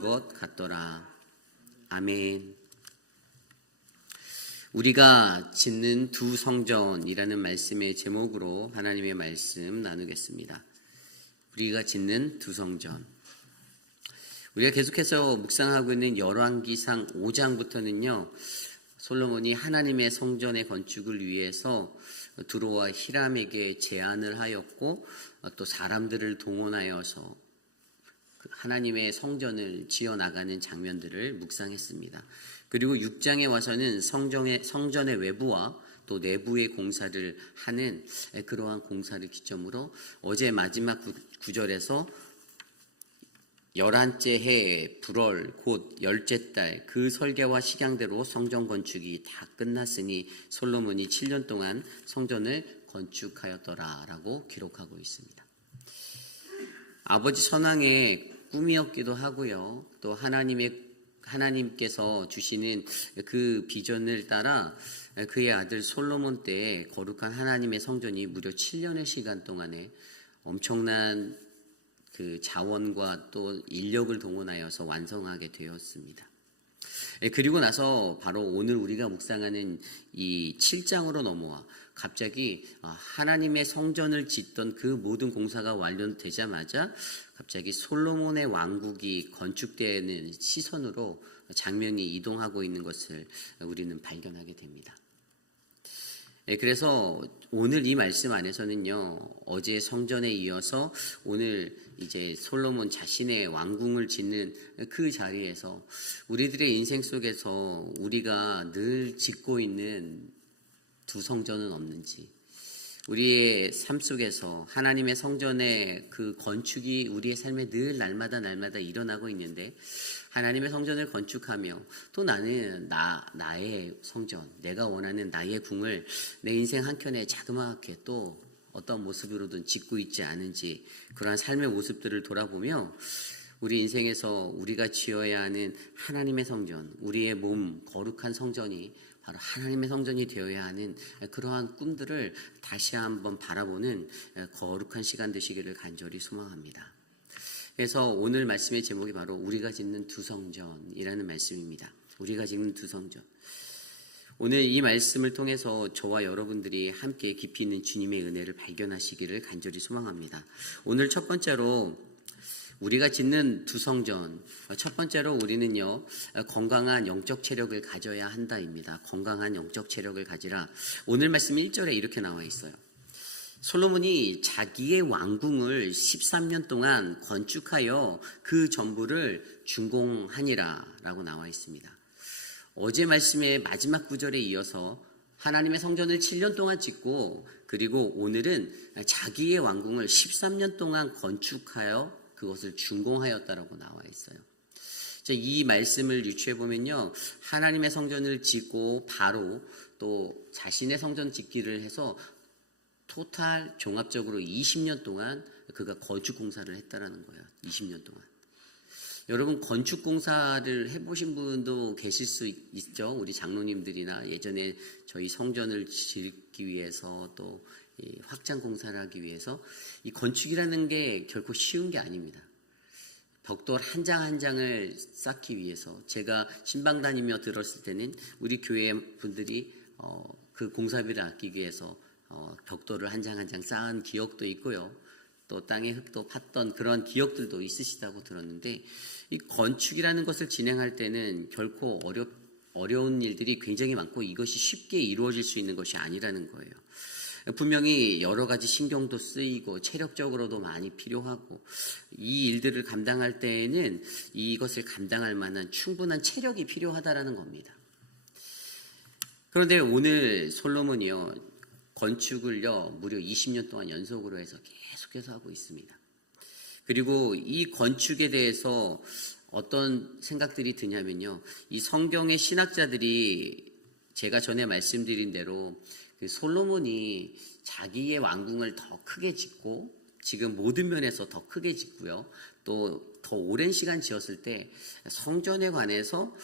것 같더라. 아멘. 우리가 짓는 두 성전이라는 말씀의 제목으로 하나님의 말씀 나누겠습니다. 우리가 짓는 두 성전. 우리가 계속해서 묵상하고 있는 열왕기상 5장부터는요. 솔로몬이 하나님의 성전의 건축을 위해서 두로와 히람에게 제안을 하였고 또 사람들을 동원하여서 하나님의 성전을 지어나가는 장면들을 묵상했습니다. 그리고 6장에 와서는 성전의 외부와 또 내부의 공사를 하는 그러한 공사를 기점으로 어제 마지막 구절에서 11째 해 불월 곧 10째 달 그 설계와 식양대로 성전 건축이 다 끝났으니 솔로몬이 7년 동안 성전을 건축하였더라라고 기록하고 있습니다. 아버지 선왕의 꿈이었기도 하고요. 또 하나님께서 주시는 그 비전을 따라 그의 아들 솔로몬 때에 거룩한 하나님의 성전이 무려 7년의 시간 동안에 엄청난 그 자원과 또 인력을 동원하여서 완성하게 되었습니다. 그리고 나서 바로 오늘 우리가 묵상하는 이 7장으로 넘어와 갑자기 하나님의 성전을 짓던 그 모든 공사가 완료되자마자 갑자기 솔로몬의 왕국이 건축되는 시선으로 장면이 이동하고 있는 것을 우리는 발견하게 됩니다. 그래서 오늘 이 말씀 안에서는요, 어제 성전에 이어서 오늘 이제 솔로몬 자신의 왕궁을 짓는 그 자리에서 우리들의 인생 속에서 우리가 늘 짓고 있는 두 성전은 없는지, 우리의 삶 속에서 하나님의 성전의 그 건축이 우리의 삶에 늘 날마다 일어나고 있는데 하나님의 성전을 건축하며 또 나는 나의 성전, 내가 원하는 나의 궁을 내 인생 한켠에 자그마하게 또 어떤 모습으로든 짓고 있지 않은지 그러한 삶의 모습들을 돌아보며 우리 인생에서 우리가 지어야 하는 하나님의 성전, 우리의 몸 거룩한 성전이 바로 하나님의 성전이 되어야 하는 그러한 꿈들을 다시 한번 바라보는 거룩한 시간 되시기를 간절히 소망합니다. 그래서 오늘 말씀의 제목이 바로 우리가 짓는 두 성전이라는 말씀입니다. 우리가 짓는 두 성전. 오늘 이 말씀을 통해서 저와 여러분들이 함께 깊이 있는 주님의 은혜를 발견하시기를 간절히 소망합니다. 오늘 첫 번째로 우리가 짓는 두 성전, 첫 번째로 우리는요, 건강한 영적 체력을 가져야 한다입니다. 건강한 영적 체력을 가지라. 오늘 말씀 1절에 이렇게 나와 있어요. 솔로몬이 자기의 왕궁을 13년 동안 건축하여 그 전부를 준공하니라 라고 나와 있습니다. 어제 말씀의 마지막 구절에 이어서 하나님의 성전을 7년 동안 짓고 그리고 오늘은 자기의 왕궁을 13년 동안 건축하여 그것을 준공하였다라고 나와 있어요. 이 말씀을 유추해 보면요, 하나님의 성전을 짓고 바로 또 자신의 성전 짓기를 해서 토탈 종합적으로 20년 동안 그가 건축 공사를 했다라는 거예요. 20년 동안. 여러분 건축 공사를 해보신 분도 계실 수 있죠. 우리 장로님들이나 예전에 저희 성전을 짓기 위해서 또 확장 공사를 하기 위해서 이 건축이라는 게 결코 쉬운 게 아닙니다. 벽돌 한 장 한 장을 쌓기 위해서 제가 신방 다니며 들었을 때는 우리 교회 분들이 그 공사비를 아끼기 위해서 벽돌을 한 장 한 장 쌓은 기억도 있고요. 또 땅에 흙도 팠던 그런 기억들도 있으시다고 들었는데 이 건축이라는 것을 진행할 때는 결코 어려운 일들이 굉장히 많고 이것이 쉽게 이루어질 수 있는 것이 아니라는 거예요. 분명히 여러 가지 신경도 쓰이고 체력적으로도 많이 필요하고 이 일들을 감당할 때에는 이것을 감당할 만한 충분한 체력이 필요하다라는 겁니다. 그런데 오늘 솔로몬이요 건축을요 무려 20년 동안 연속으로 해서 계속해서 하고 있습니다. 그리고 이 건축에 대해서 어떤 생각들이 드냐면요, 이 성경의 신학자들이 제가 전에 말씀드린 대로 그 솔로몬이 자기의 왕궁을 더 크게 짓고 지금 모든 면에서 더 크게 짓고요. 또 더 오랜 시간 지었을 때 성전에 관해서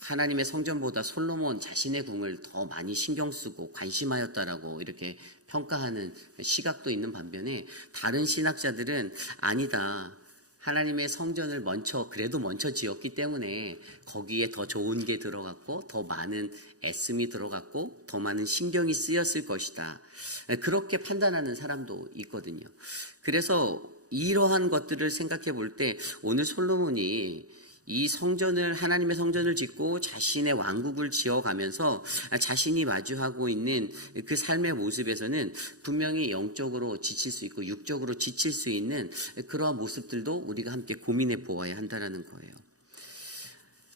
하나님의 성전보다 솔로몬 자신의 궁을 더 많이 신경 쓰고 관심하였다라고 이렇게 평가하는 시각도 있는 반면에 다른 신학자들은 아니다. 하나님의 성전을 그래도 먼저 지었기 때문에 거기에 더 좋은 게 들어갔고 더 많은 애씀이 들어갔고 더 많은 신경이 쓰였을 것이다. 그렇게 판단하는 사람도 있거든요. 그래서 이러한 것들을 생각해 볼 때 오늘 솔로몬이 이 성전을, 하나님의 성전을 짓고 자신의 왕국을 지어가면서 자신이 마주하고 있는 그 삶의 모습에서는 분명히 영적으로 지칠 수 있고 육적으로 지칠 수 있는 그러한 모습들도 우리가 함께 고민해 보아야 한다는 거예요.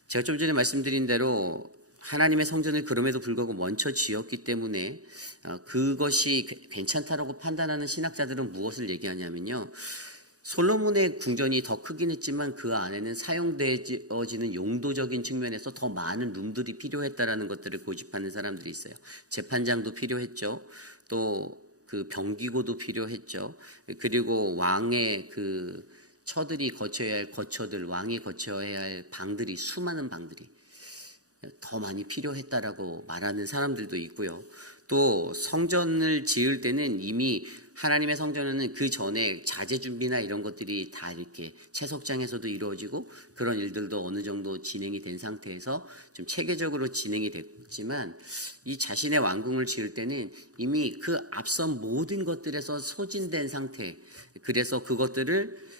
제가 좀 전에 말씀드린 대로 하나님의 성전을 그럼에도 불구하고 먼저 지었기 때문에 그것이 괜찮다라고 판단하는 신학자들은 무엇을 얘기하냐면요. 솔로몬의 궁전이 더 크긴 했지만 그 안에는 사용되어지는 용도적인 측면에서 더 많은 룸들이 필요했다라는 것들을 고집하는 사람들이 있어요. 재판장도 필요했죠. 또 그 병기고도 필요했죠. 그리고 왕의 그 처들이 거쳐야 할 거처들, 왕이 거쳐야 할 방들이, 수많은 방들이 더 많이 필요했다라고 말하는 사람들도 있고요. 또 성전을 지을 때는 이미 하나님의 성전은 그 전에 자재 준비나 이런 것들이 다 이렇게 채석장에서도 이루어지고 그런 일들도 어느 정도 진행이 된 상태에서 좀 체계적으로 진행이 됐지만 이 자신의 왕궁을 지을 때는 이미 그 앞선 모든 것들에서 소진된 상태, 그래서 그것들을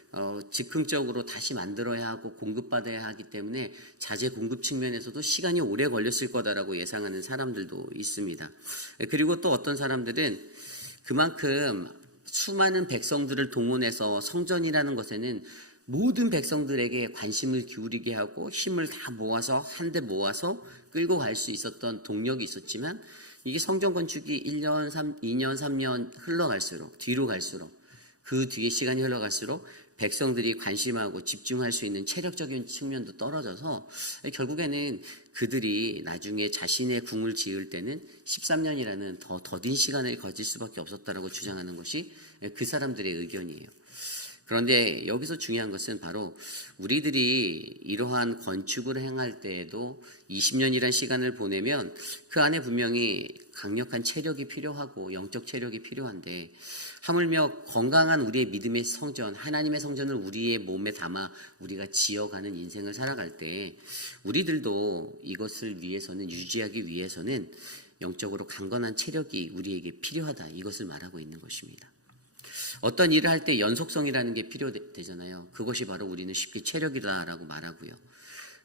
즉흥적으로 다시 만들어야 하고 공급받아야 하기 때문에 자재 공급 측면에서도 시간이 오래 걸렸을 거다라고 예상하는 사람들도 있습니다. 그리고 또 어떤 사람들은 그만큼 수많은 백성들을 동원해서 성전이라는 것에는 모든 백성들에게 관심을 기울이게 하고 힘을 다 모아서 한데 모아서 끌고 갈 수 있었던 동력이 있었지만 이게 성전 건축이 1년, 2년, 3년 흘러갈수록 뒤로 갈수록 그 뒤에 시간이 흘러갈수록 백성들이 관심하고 집중할 수 있는 체력적인 측면도 떨어져서 결국에는 그들이 나중에 자신의 궁을 지을 때는 13년이라는 더 더딘 시간을 거질 수밖에 없었다라고 주장하는 것이 그 사람들의 의견이에요. 그런데 여기서 중요한 것은 바로 우리들이 이러한 건축을 행할 때에도 20년이라는 시간을 보내면 그 안에 분명히 강력한 체력이 필요하고 영적 체력이 필요한데 하물며 건강한 우리의 믿음의 성전, 하나님의 성전을 우리의 몸에 담아 우리가 지어가는 인생을 살아갈 때 우리들도 이것을 위해서는, 유지하기 위해서는 영적으로 강건한 체력이 우리에게 필요하다, 이것을 말하고 있는 것입니다. 어떤 일을 할 때 연속성이라는 게 필요되잖아요. 그것이 바로 우리는 쉽게 체력이다라고 말하고요.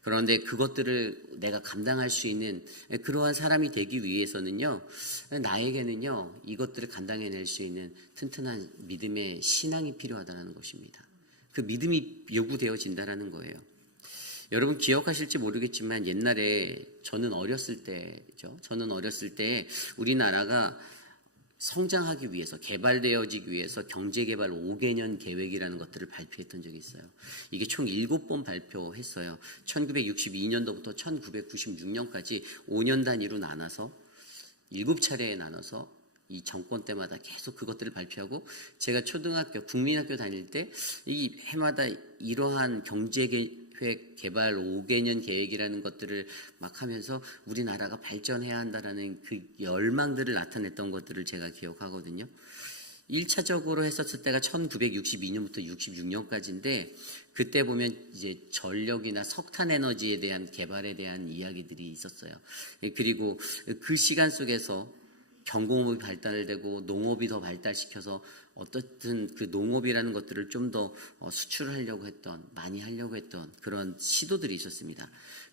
그런데 그것들을 내가 감당할 수 있는 그러한 사람이 되기 위해서는요, 나에게는요, 이것들을 감당해낼 수 있는 튼튼한 믿음의 신앙이 필요하다는 것입니다. 그 믿음이 요구되어진다는 거예요. 여러분 기억하실지 모르겠지만 옛날에 저는 어렸을 때 우리나라가 성장하기 위해서, 개발되어지기 위해서 경제개발 5개년 계획이라는 것들을 발표했던 적이 있어요. 이게 총 7번 발표했어요. 1962년도부터 1996년까지 5년 단위로 나눠서 7차례에 나눠서 이 정권 때마다 계속 그것들을 발표하고, 제가 초등학교, 국민학교 다닐 때 이 해마다 이러한 경제계획 개발 5개년 계획이라는 것들을 막 하면서 우리나라가 발전해야 한다라는 그 열망들을 나타냈던 것들을 제가 기억하거든요. 1차적으로 했었을 때가 1962년부터 66년까지인데 그때 보면 이제 전력이나 석탄 에너지에 대한 개발에 대한 이야기들이 있었어요. 그리고 그 시간 속에서 경공업이 발달되고 농업이 더 발달시켜서 어떻든 그 농업이라는 것들을 좀 더 수출하려고 했던, 많이 하려고 했던 그런 시도들이 있었습니다.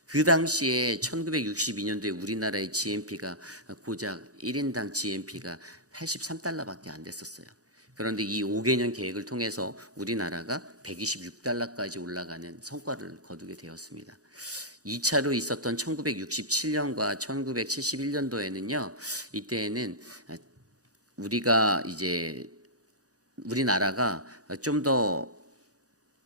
그 당시에 1962년도에 우리나라의 GNP가 고작 1인당 GNP가 83달러밖에 안 됐었어요. 그런데 이 5개년 계획을 통해서 우리나라가 126달러까지 올라가는 성과를 거두게 되었습니다. 2차로 있었던 1967년과 1971년도에는요, 이때에는 우리나라가 좀 더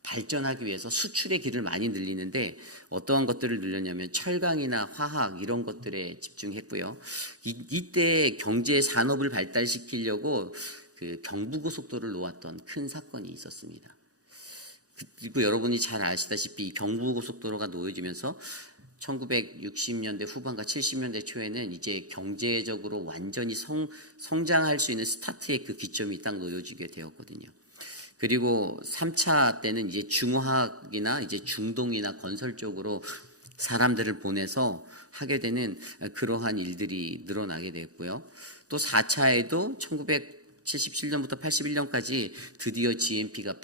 발전하기 위해서 수출의 길을 많이 늘리는데 어떠한 것들을 늘렸냐면 철강이나 화학 이런 것들에 집중했고요. 이때 경제 산업을 발달시키려고 그 경부고속도로를 놓았던 큰 사건이 있었습니다. 그리고 여러분이 잘 아시다시피 경부고속도로가 놓여지면서 1960년대 후반과 70년대 초에는 이제 경제적으로 완전히 성장할 수 있는 스타트의 그 기점이 딱 놓여지게 되었거든요. 그리고 3차 때는 이제 중화학이나 이제 중동이나 건설 쪽으로 사람들을 보내서 하게 되는 그러한 일들이 늘어나게 됐고요. 또 4차에도 1977년부터 81년까지 드디어 GNP가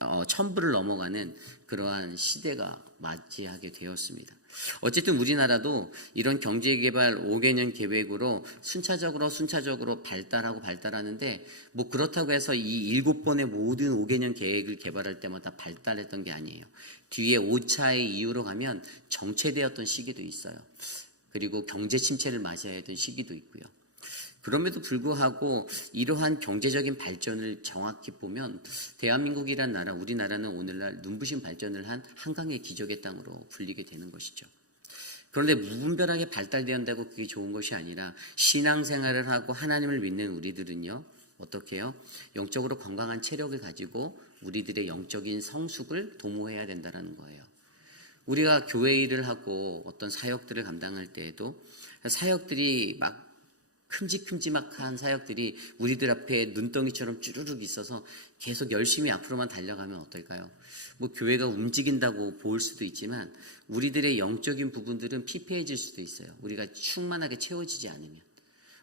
1000부를 넘어가는 그러한 시대가 맞이하게 되었습니다. 어쨌든 우리나라도 이런 경제개발 5개년 계획으로 순차적으로 발달하는데 뭐 그렇다고 해서 이 7번의 모든 5개년 계획을 개발할 때마다 발달했던 게 아니에요. 뒤에 5차의 이유로 가면 정체되었던 시기도 있어요. 그리고 경제 침체를 맞이해야 했던 시기도 있고요. 그럼에도 불구하고 이러한 경제적인 발전을 정확히 보면 대한민국이란 나라, 우리나라는 오늘날 눈부신 발전을 한 한강의 기적의 땅으로 불리게 되는 것이죠. 그런데 무분별하게 발달되었다고 그게 좋은 것이 아니라 신앙생활을 하고 하나님을 믿는 우리들은요, 어떻게 해요? 영적으로 건강한 체력을 가지고 우리들의 영적인 성숙을 도모해야 된다는 거예요. 우리가 교회 일을 하고 어떤 사역들을 감당할 때에도 사역들이 막 큼직큼직한 사역들이 우리들 앞에 눈덩이처럼 쭈르륵 있어서 계속 열심히 앞으로만 달려가면 어떨까요? 뭐 교회가 움직인다고 볼 수도 있지만 우리들의 영적인 부분들은 피폐해질 수도 있어요. 우리가 충만하게 채워지지 않으면.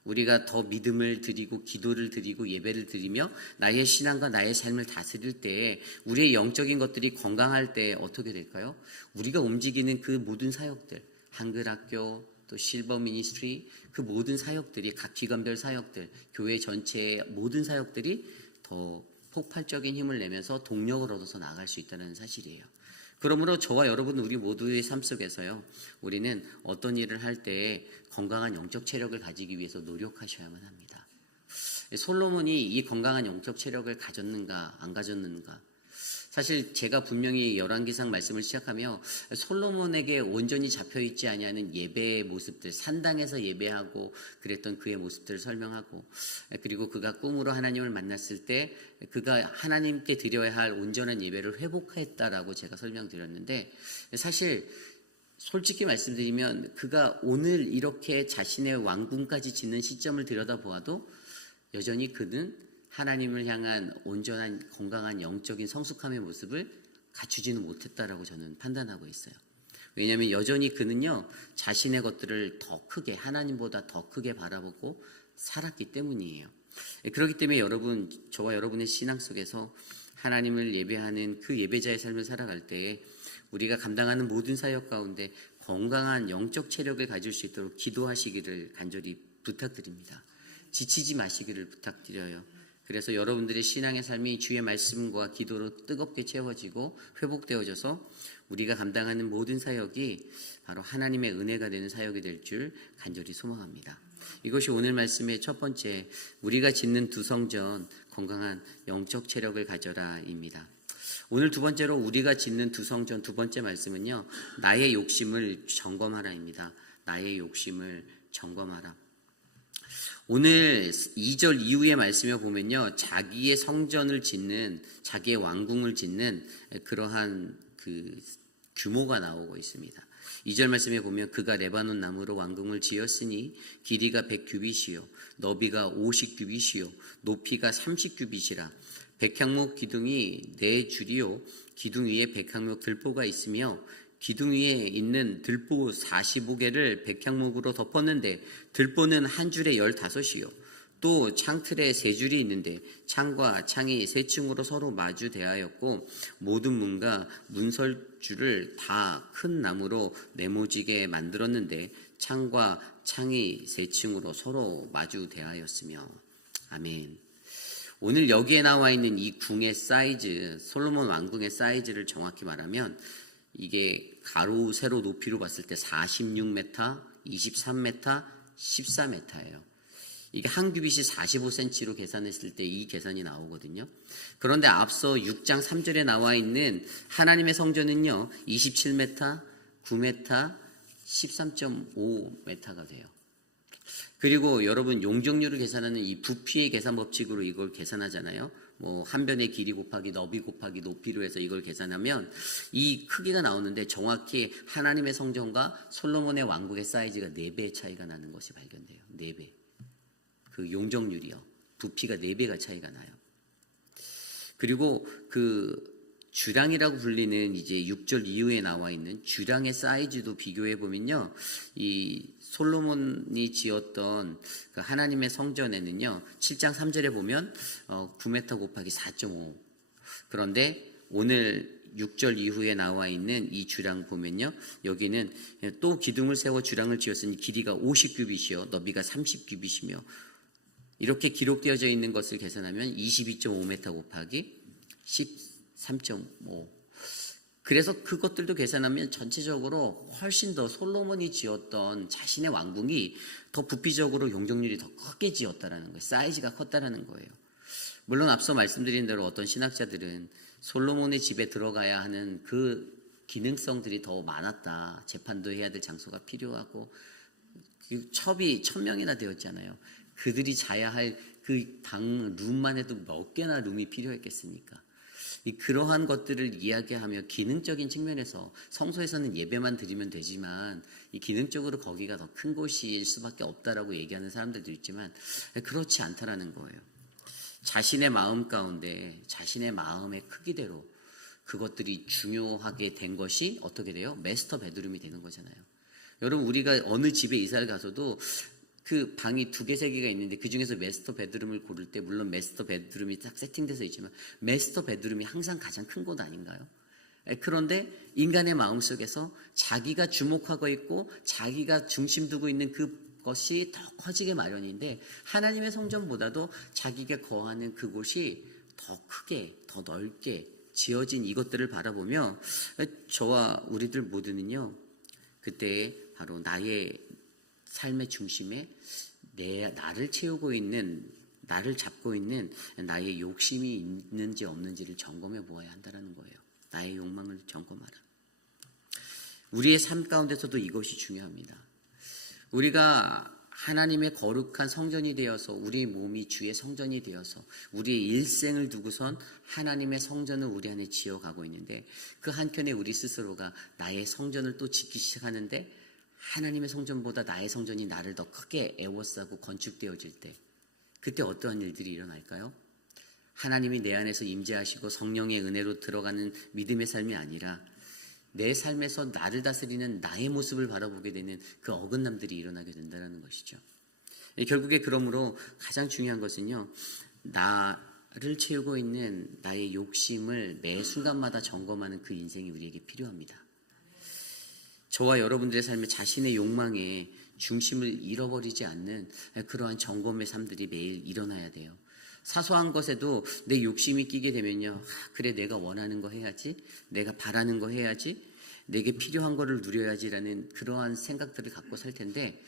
우리가 더 믿음을 드리고 기도를 드리고 예배를 드리며 나의 신앙과 나의 삶을 다스릴 때에 우리의 영적인 것들이 건강할 때 어떻게 될까요? 우리가 움직이는 그 모든 사역들, 한글학교, 또 실버 미니스트리, 그 모든 사역들이 각 기관별 사역들, 교회 전체의 모든 사역들이 더 폭발적인 힘을 내면서 동력을 얻어서 나아갈 수 있다는 사실이에요. 그러므로 저와 여러분 우리 모두의 삶 속에서요, 우리는 어떤 일을 할 때 건강한 영적 체력을 가지기 위해서 노력하셔야만 합니다. 솔로몬이 이 건강한 영적 체력을 가졌는가 안 가졌는가, 사실 제가 분명히 열왕기상 말씀을 시작하며 솔로몬에게 온전히 잡혀있지 아니하는 예배의 모습들, 산당에서 예배하고 그랬던 그의 모습들을 설명하고, 그리고 그가 꿈으로 하나님을 만났을 때 그가 하나님께 드려야 할 온전한 예배를 회복했다라고 제가 설명드렸는데, 사실 솔직히 말씀드리면 그가 오늘 이렇게 자신의 왕궁까지 짓는 시점을 들여다보아도 여전히 그는 하나님을 향한 온전한 건강한 영적인 성숙함의 모습을 갖추지는 못했다라고 저는 판단하고 있어요. 왜냐하면 여전히 그는요, 자신의 것들을 더 크게, 하나님보다 더 크게 바라보고 살았기 때문이에요. 그렇기 때문에 여러분, 저와 여러분의 신앙 속에서 하나님을 예배하는 그 예배자의 삶을 살아갈 때에 우리가 감당하는 모든 사역 가운데 건강한 영적 체력을 가질 수 있도록 기도하시기를 간절히 부탁드립니다. 지치지 마시기를 부탁드려요. 그래서 여러분들의 신앙의 삶이 주의 말씀과 기도로 뜨겁게 채워지고 회복되어져서 우리가 감당하는 모든 사역이 바로 하나님의 은혜가 되는 사역이 될 줄 간절히 소망합니다. 이것이 오늘 말씀의 첫 번째, 우리가 짓는 두 성전 건강한 영적 체력을 가져라입니다. 오늘 두 번째로 우리가 짓는 두 성전 두 번째 말씀은요, 나의 욕심을 점검하라입니다. 나의 욕심을 점검하라. 오늘 2절 이후의 말씀에 보면요, 자기의 성전을 짓는, 자기의 왕궁을 짓는 그러한 그 규모가 나오고 있습니다. 2절 말씀에 보면 그가 레바논 나무로 왕궁을 지었으니 길이가 100규빗이요 너비가 50규빗이요 높이가 30규빗이라. 백향목 기둥이 4줄이요 기둥 위에 백향목 들보가 있으며 기둥 위에 있는 들보 45개를 백향목으로 덮었는데 들보는 한 줄에 15이요. 또 창틀에 3줄이 있는데 창과 창이 3층으로 서로 마주 대하였고 모든 문과 문설주를 다 큰 나무로 네모지게 만들었는데 창과 창이 3층으로 서로 마주 대하였으며. 아멘. 오늘 여기에 나와 있는 이 궁의 사이즈, 솔로몬 왕궁의 사이즈를 정확히 말하면 이게 가로 세로 높이로 봤을 때 46m, 23m, 14m예요. 이게 한 규빗이 45cm로 계산했을 때 이 계산이 나오거든요. 그런데 앞서 6장 3절에 나와 있는 하나님의 성전은요, 27m, 9m, 13.5m가 돼요. 그리고 여러분 용적률을 계산하는 이 부피의 계산 법칙으로 이걸 계산하잖아요. 뭐 한 변의 길이 곱하기 너비 곱하기 높이로 해서 이걸 계산하면 이 크기가 나오는데 정확히 하나님의 성전과 솔로몬의 왕국의 사이즈가 4배의 차이가 나는 것이 발견돼요. 4배. 그 용적률이요. 부피가 4배가 차이가 나요. 그리고 그 주량이라고 불리는 이제 6절 이후에 나와 있는 주량의 사이즈도 비교해 보면요, 이 솔로몬이 지었던 그 하나님의 성전에는요 7장 3절에 보면 9m 곱하기 4.5. 그런데 오늘 6절 이후에 나와 있는 이 주량 보면요, 여기는 또 기둥을 세워 주량을 지었으니 길이가 50규빗이요 너비가 30규빗이며 이렇게 기록되어져 있는 것을 계산하면 22.5m 곱하기 13.5. 그래서 그것들도 계산하면 전체적으로 훨씬 더 솔로몬이 지었던 자신의 왕궁이 더 부피적으로 용적률이 더 크게 지었다라는 거예요. 사이즈가 컸다라는 거예요. 물론 앞서 말씀드린 대로 어떤 신학자들은 솔로몬의 집에 들어가야 하는 그 기능성들이 더 많았다. 재판도 해야 될 장소가 필요하고 첩이 1000명이나 되었잖아요. 그들이 자야 할 그 방 룸만 해도 몇 개나 룸이 필요했겠습니까? 그러한 것들을 이야기하며 기능적인 측면에서 성소에서는 예배만 드리면 되지만 이 기능적으로 거기가 더 큰 곳일 수밖에 없다라고 얘기하는 사람들도 있지만 그렇지 않다라는 거예요. 자신의 마음 가운데 자신의 마음의 크기대로 그것들이 중요하게 된 것이 어떻게 돼요? 마스터 베드룸이 되는 거잖아요. 여러분, 우리가 어느 집에 이사를 가서도 그 방이 2개, 3개가 있는데 그 중에서 마스터 베드룸을 고를 때 물론 마스터 베드룸이 딱 세팅돼서 있지만 마스터 베드룸이 항상 가장 큰 곳 아닌가요? 그런데 인간의 마음속에서 자기가 주목하고 있고 자기가 중심 두고 있는 그것이 더 커지게 마련인데 하나님의 성전보다도 자기가 거하는 그곳이 더 크게 더 넓게 지어진 이것들을 바라보며 저와 우리들 모두는요 그때 바로 나의 삶의 중심에 나를 채우고 있는, 나를 잡고 있는 나의 욕심이 있는지 없는지를 점검해 보아야 한다는 거예요. 나의 욕망을 점검하라. 우리의 삶 가운데서도 이것이 중요합니다. 우리가 하나님의 거룩한 성전이 되어서 우리 몸이 주의 성전이 되어서 우리의 일생을 두고선 하나님의 성전을 우리 안에 지어가고 있는데 그 한켠에 우리 스스로가 나의 성전을 또 짓기 시작하는데 하나님의 성전보다 나의 성전이 나를 더 크게 애워싸고 건축되어질 때 그때 어떠한 일들이 일어날까요? 하나님이 내 안에서 임재하시고 성령의 은혜로 들어가는 믿음의 삶이 아니라 내 삶에서 나를 다스리는 나의 모습을 바라보게 되는 그 어긋남들이 일어나게 된다는 것이죠. 결국에 그러므로 가장 중요한 것은요, 나를 채우고 있는 나의 욕심을 매 순간마다 점검하는 그 인생이 우리에게 필요합니다. 저와 여러분들의 삶에 자신의 욕망에 중심을 잃어버리지 않는 그러한 점검의 삶들이 매일 일어나야 돼요. 사소한 것에도 내 욕심이 끼게 되면요, 그래 내가 원하는 거 해야지, 내가 바라는 거 해야지, 내게 필요한 거를 누려야지라는 그러한 생각들을 갖고 살 텐데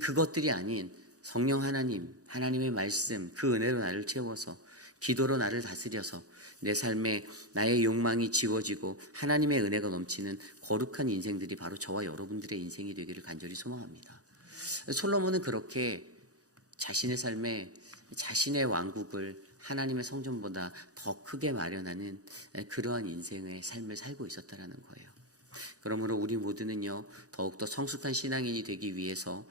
그것들이 아닌 성령 하나님, 하나님의 말씀, 그 은혜로 나를 채워서 기도로 나를 다스려서 내 삶에 나의 욕망이 지워지고 하나님의 은혜가 넘치는 거룩한 인생들이 바로 저와 여러분들의 인생이 되기를 간절히 소망합니다. 솔로몬은 그렇게 자신의 삶에 자신의 왕국을 하나님의 성전보다 더 크게 마련하는 그러한 인생의 삶을 살고 있었다는 거예요. 그러므로 우리 모두는요 더욱더 성숙한 신앙인이 되기 위해서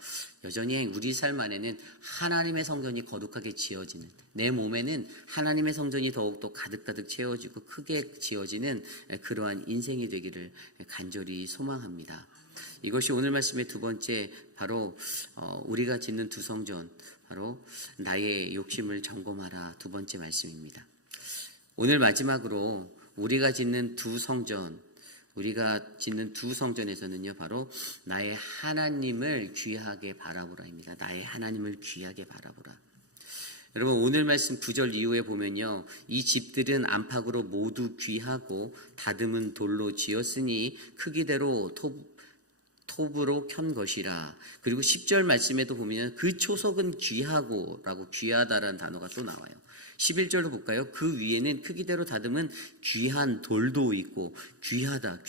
여전히 우리 삶 안에는 하나님의 성전이 거룩하게 지어지는, 내 몸에는 하나님의 성전이 더욱더 가득가득 채워지고 크게 지어지는 그러한 인생이 되기를 간절히 소망합니다. 이것이 오늘 말씀의 두 번째, 바로 우리가 짓는 두 성전, 바로 나의 욕심을 점검하라, 두 번째 말씀입니다. 오늘 마지막으로 우리가 짓는 두 성전에서는요 바로 나의 하나님을 귀하게 바라보라입니다. 나의 하나님을 귀하게 바라보라. 여러분, 오늘 말씀 9절 이후에 보면요, 이 집들은 안팎으로 모두 귀하고 다듬은 돌로 지었으니 크기대로 톱으로 켠 것이라. 그리고 10절 말씀에도 보면 그 초석은 귀하고 라고 귀하다라는 단어가 또 나와요. 11절로 볼까요? 그 위에는 크기대로 다듬은 귀한 돌도 있고 귀하다.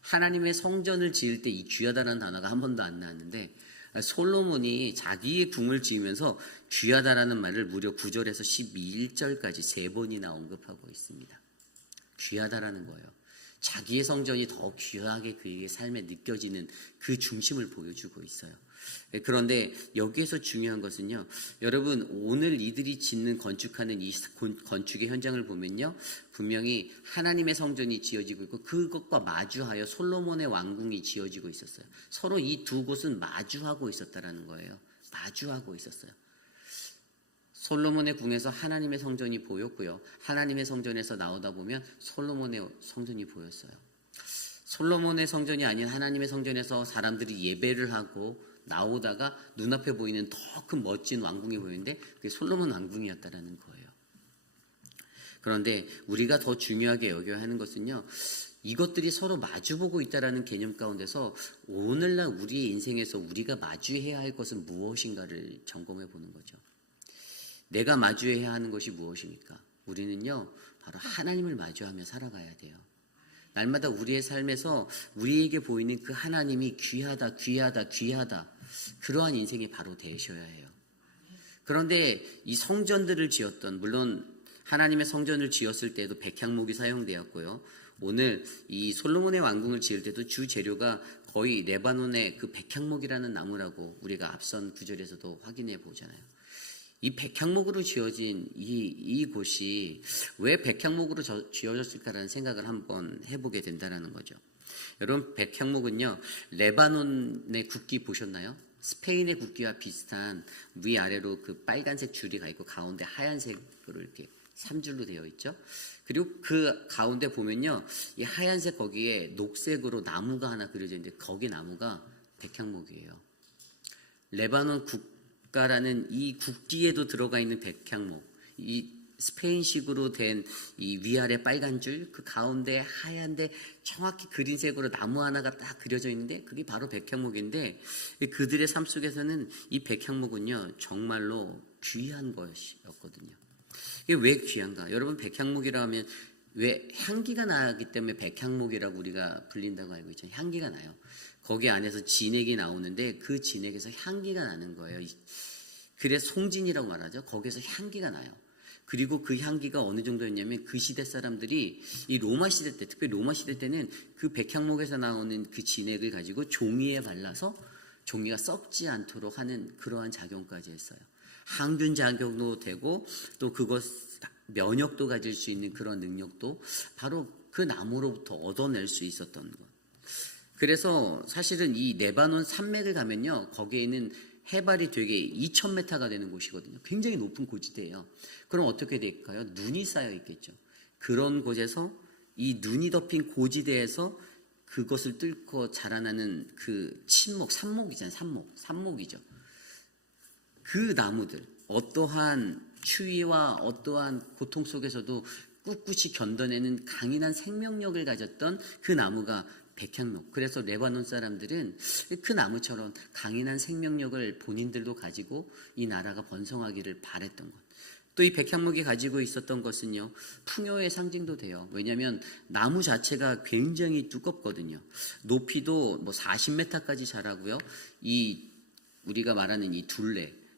하나님의 성전을 지을 때 이 귀하다라는 단어가 한 번도 안 나왔는데 솔로몬이 자기의 궁을 지으면서 귀하다라는 말을 무려 9절에서 11절까지 3번이나 언급하고 있습니다. 귀하다라는 거예요. 자기의 성전이 더 귀하게 그의 삶에 느껴지는 그 중심을 보여주고 있어요. 그런데 여기에서 중요한 것은요, 여러분 오늘 이들이 짓는 건축하는 이 건축의 현장을 보면요, 분명히 하나님의 성전이 지어지고 있고 그것과 마주하여 솔로몬의 왕궁이 지어지고 있었어요. 서로 이 두 곳은 마주하고 있었다라는 거예요. 마주하고 있었어요. 솔로몬의 궁에서 하나님의 성전이 보였고요, 하나님의 성전에서 나오다 보면 솔로몬의 성전이 보였어요. 솔로몬의 성전이 아닌 하나님의 성전에서 사람들이 예배를 하고 나오다가 눈앞에 보이는 더 큰 멋진 왕궁이 보이는데 그게 솔로몬 왕궁이었다라는 거예요. 그런데 우리가 더 중요하게 여겨야 하는 것은요, 이것들이 서로 마주보고 있다라는 개념 가운데서 오늘날 우리의 인생에서 우리가 마주해야 할 것은 무엇인가를 점검해 보는 거죠. 내가 마주해야 하는 것이 무엇입니까? 우리는요, 바로 하나님을 마주하며 살아가야 돼요. 날마다 우리의 삶에서 우리에게 보이는 그 하나님이 귀하다, 귀하다, 귀하다, 그러한 인생이 바로 되셔야 해요. 그런데 이 성전들을 지었던, 물론 하나님의 성전을 지었을 때도 백향목이 사용되었고요, 오늘 이 솔로몬의 왕궁을 지을 때도 주 재료가 거의 레바논의 그 백향목이라는 나무라고 우리가 앞선 구절에서도 확인해 보잖아요. 이 백향목으로 지어진 이 곳이 왜 백향목으로 지어졌을까라는 생각을 한번 해보게 된다는 거죠. 여러분, 백향목은요, 레바논의 국기 보셨나요? 스페인의 국기와 비슷한 위아래로 그 빨간색 줄이 가 있고 가운데 하얀색으로 이렇게 3줄로 되어 있죠. 그리고 그 가운데 보면요, 이 하얀색 거기에 녹색으로 나무가 하나 그려져 있는데 거기 나무가 백향목이에요. 레바논 국가라는 이 국기에도 들어가 있는 백향목, 이 스페인식으로 된 이 위아래 빨간 줄, 그 가운데 하얀데 정확히 그린 색으로 나무 하나가 딱 그려져 있는데 그게 바로 백향목인데, 그들의 삶 속에서는 이 백향목은요 정말로 귀한 것이었거든요. 이게 왜 귀한가? 여러분, 백향목이라 하면 왜 향기가 나기 때문에 백향목이라고 우리가 불린다고 알고 있죠. 향기가 나요. 거기 안에서 진액이 나오는데 그 진액에서 향기가 나는 거예요. 그래서 송진이라고 말하죠. 거기에서 향기가 나요. 그리고 그 향기가 어느 정도였냐면 그 시대 사람들이 이 로마 시대 때, 특별히 로마 시대 때는 그 백향목에서 나오는 그 진액을 가지고 종이에 발라서 종이가 썩지 않도록 하는 그러한 작용까지 했어요. 항균 작용도 되고 또 그것 면역도 가질 수 있는 그런 능력도 바로 그 나무로부터 얻어낼 수 있었던 것. 그래서 사실은 이 레바논 산맥을 가면요, 거기에는 해발이 되게 2,000m가 되는 곳이거든요. 굉장히 높은 고지대예요. 그럼 어떻게 될까요? 눈이 쌓여 있겠죠. 그런 곳에서 이 눈이 덮인 고지대에서 그것을 뚫고 자라나는 그 친목, 산목이잖아요. 산목이죠. 그 나무들, 어떠한 추위와 어떠한 고통 속에서도 꿋꿋이 견뎌내는 강인한 생명력을 가졌던 그 나무가 백향목. 그래서 레바논 사람들은 그 나무처럼 강인한 생명력을 본인들도 가지고 이 나라가 번성하기를 바랬던 것. 또 이 백향목이 가지고 있었던 것은요, 풍요의 상징도 돼요. 왜냐하면 나무 자체가 굉장히 두껍거든요. 높이도 뭐 40m까지 자라고요. 이 우리가 말하는 이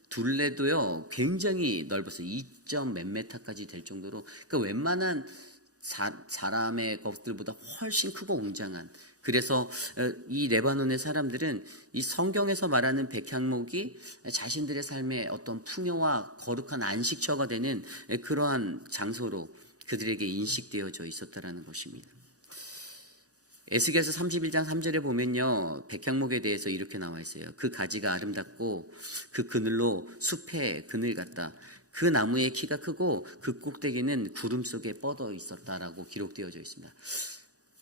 둘레도요 굉장히 넓었어요. 2점 몇 m까지 될 정도로, 그러니까 웬만한 사람의 것들보다 훨씬 크고 웅장한. 그래서 이 레바논의 사람들은 이 성경에서 말하는 백향목이 자신들의 삶의 어떤 풍요와 거룩한 안식처가 되는 그러한 장소로 그들에게 인식되어져 있었다라는 것입니다. 에스겔서 31장 3절에 보면요, 백향목에 대해서 이렇게 나와 있어요. 그 가지가 아름답고 그 그늘로 숲의 그늘 같다. 그 나무의 키가 크고 그 꼭대기는 구름 속에 뻗어 있었다라고 기록되어져 있습니다.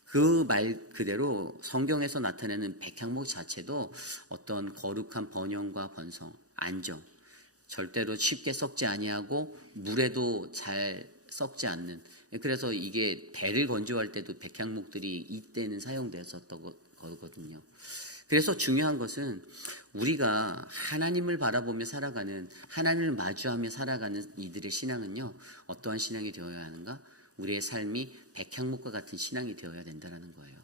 그 말 그대로 성경에서 나타내는 백향목 자체도 어떤 거룩한 번영과 번성, 안정, 절대로 쉽게 썩지 아니하고 물에도 잘 썩지 않는, 그래서 이게 배를 건조할 때도 백향목들이 이때는 사용되었었던 거거든요. 그래서 중요한 것은 우리가 하나님을 바라보며 살아가는, 하나님을 마주하며 살아가는 이들의 신앙은요, 어떠한 신앙이 되어야 하는가? 우리의 삶이 백향목과 같은 신앙이 되어야 된다는 거예요.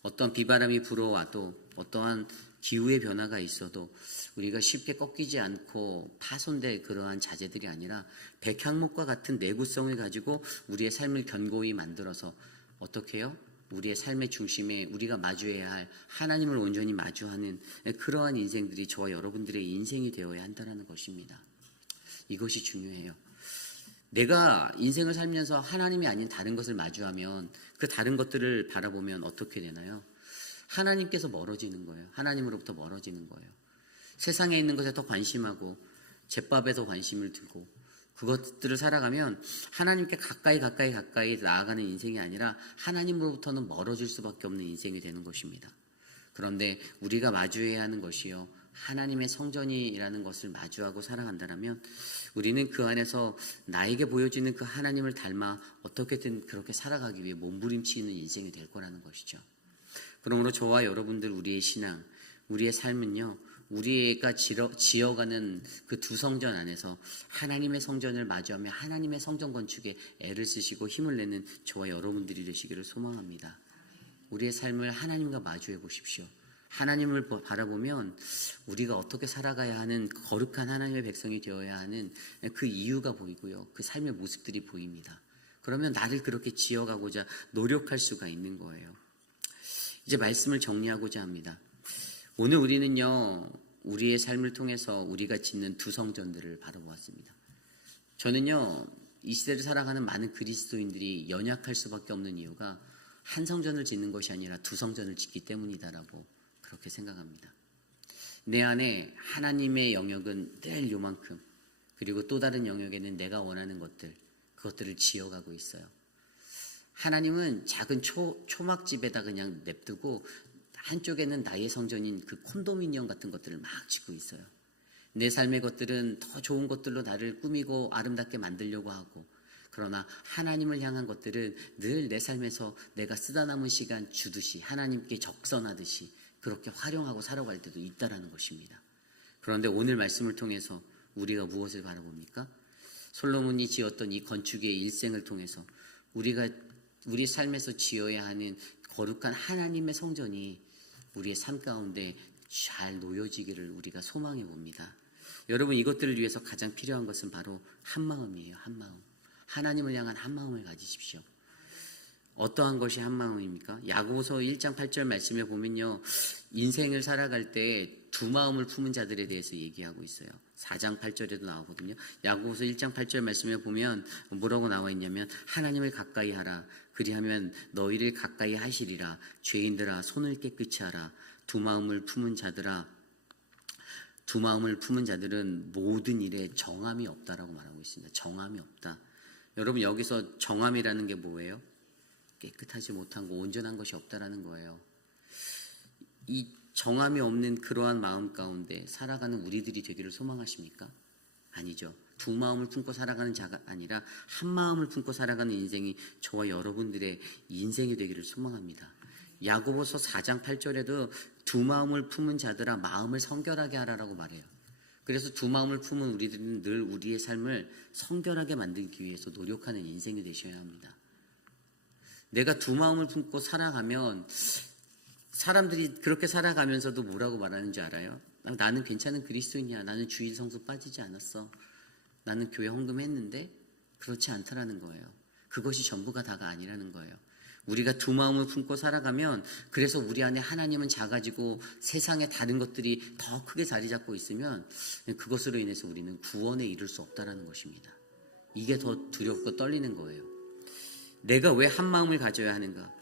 어떤 비바람이 불어와도, 어떠한 기후의 변화가 있어도 우리가 쉽게 꺾이지 않고 파손될 그러한 자재들이 아니라 백향목과 같은 내구성을 가지고 우리의 삶을 견고히 만들어서 어떻게 해요? 우리의 삶의 중심에 우리가 마주해야 할 하나님을 온전히 마주하는 그러한 인생들이 저와 여러분들의 인생이 되어야 한다는 것입니다. 이것이 중요해요. 내가 인생을 살면서 하나님이 아닌 다른 것을 마주하면 그 다른 것들을 바라보면 어떻게 되나요? 하나님께서 멀어지는 거예요. 하나님으로부터 멀어지는 거예요. 세상에 있는 것에 더 관심하고 잿밥에 더 관심을 두고 그것들을 살아가면 하나님께 가까이 나아가는 인생이 아니라 하나님으로부터는 멀어질 수밖에 없는 인생이 되는 것입니다. 그런데 우리가 마주해야 하는 것이요, 하나님의 성전이라는 것을 마주하고 살아간다면 우리는 그 안에서 나에게 보여지는 그 하나님을 닮아 어떻게든 그렇게 살아가기 위해 몸부림치는 인생이 될 거라는 것이죠. 그러므로 저와 여러분들, 우리의 신앙, 우리의 삶은요, 우리가 지어가는 그 두 성전 안에서 하나님의 성전을 마주하며 하나님의 성전 건축에 애를 쓰시고 힘을 내는 저와 여러분들이 되시기를 소망합니다. 우리의 삶을 하나님과 마주해 보십시오. 하나님을 바라보면 우리가 어떻게 살아가야 하는 거룩한 하나님의 백성이 되어야 하는 그 이유가 보이고요, 그 삶의 모습들이 보입니다. 그러면 나를 그렇게 지어가고자 노력할 수가 있는 거예요. 이제 말씀을 정리하고자 합니다. 오늘 우리는요, 우리의 삶을 통해서 우리가 짓는 두 성전들을 바라보았습니다. 저는요, 이 시대를 살아가는 많은 그리스도인들이 연약할 수밖에 없는 이유가 한 성전을 짓는 것이 아니라 두 성전을 짓기 때문이다라고 그렇게 생각합니다. 내 안에 하나님의 영역은 늘 요만큼, 그리고 또 다른 영역에는 내가 원하는 것들, 그것들을 지어가고 있어요. 하나님은 작은 초막집에다 그냥 냅두고 한쪽에는 나의 성전인 그 콘도미니엄 같은 것들을 막 짓고 있어요. 내 삶의 것들은 더 좋은 것들로 나를 꾸미고 아름답게 만들려고 하고, 그러나 하나님을 향한 것들은 늘 내 삶에서 내가 쓰다 남은 시간 주듯이 하나님께 적선하듯이 그렇게 활용하고 살아갈 때도 있다라는 것입니다. 그런데 오늘 말씀을 통해서 우리가 무엇을 바라봅니까? 솔로몬이 지었던 이 건축의 일생을 통해서 우리 삶에서 지어야 하는 거룩한 하나님의 성전이 우리의 삶 가운데 잘 놓여지기를 우리가 소망해 봅니다. 여러분, 이것들을 위해서 가장 필요한 것은 바로 한마음이에요. 한마음. 하나님을 향한 한마음을 가지십시오. 어떠한 것이 한마음입니까? 야고보서 1장 8절 말씀에 보면요, 인생을 살아갈 때 두 마음을 품은 자들에 대해서 얘기하고 있어요. 4장 8절에도 나오거든요. 야고보서 1장 8절 말씀에 보면 뭐라고 나와 있냐면, 하나님을 가까이 하라. 그리하면 너희를 가까이 하시리라. 죄인들아, 손을 깨끗이 하라. 두 마음을 품은 자들은 모든 일에 정함이 없다라고 말하고 있습니다. 정함이 없다. 여러분, 여기서 정함이라는 게 뭐예요? 깨끗하지 못한 거, 온전한 것이 없다라는 거예요. 이 정함이 없는 그러한 마음 가운데 살아가는 우리들이 되기를 소망하십니까? 아니죠. 두 마음을 품고 살아가는 자가 아니라 한 마음을 품고 살아가는 인생이 저와 여러분들의 인생이 되기를 소망합니다. 야고보서 4장 8절에도 두 마음을 품은 자들아 마음을 성결하게 하라라고 말해요. 그래서 두 마음을 품은 우리들은 늘 우리의 삶을 성결하게 만들기 위해서 노력하는 인생이 되셔야 합니다. 내가 두 마음을 품고 살아가면 사람들이 그렇게 살아가면서도 뭐라고 말하는지 알아요? 나는 괜찮은 그리스도인이야. 나는 주일 성수 빠지지 않았어. 나는 교회 헌금했는데. 그렇지 않다라는 거예요. 그것이 전부가 다가 아니라는 거예요. 우리가 두 마음을 품고 살아가면, 그래서 우리 안에 하나님은 작아지고 세상의 다른 것들이 더 크게 자리 잡고 있으면 그것으로 인해서 우리는 구원에 이를 수 없다라는 것입니다. 이게 더 두렵고 떨리는 거예요. 내가 왜 한 마음을 가져야 하는가?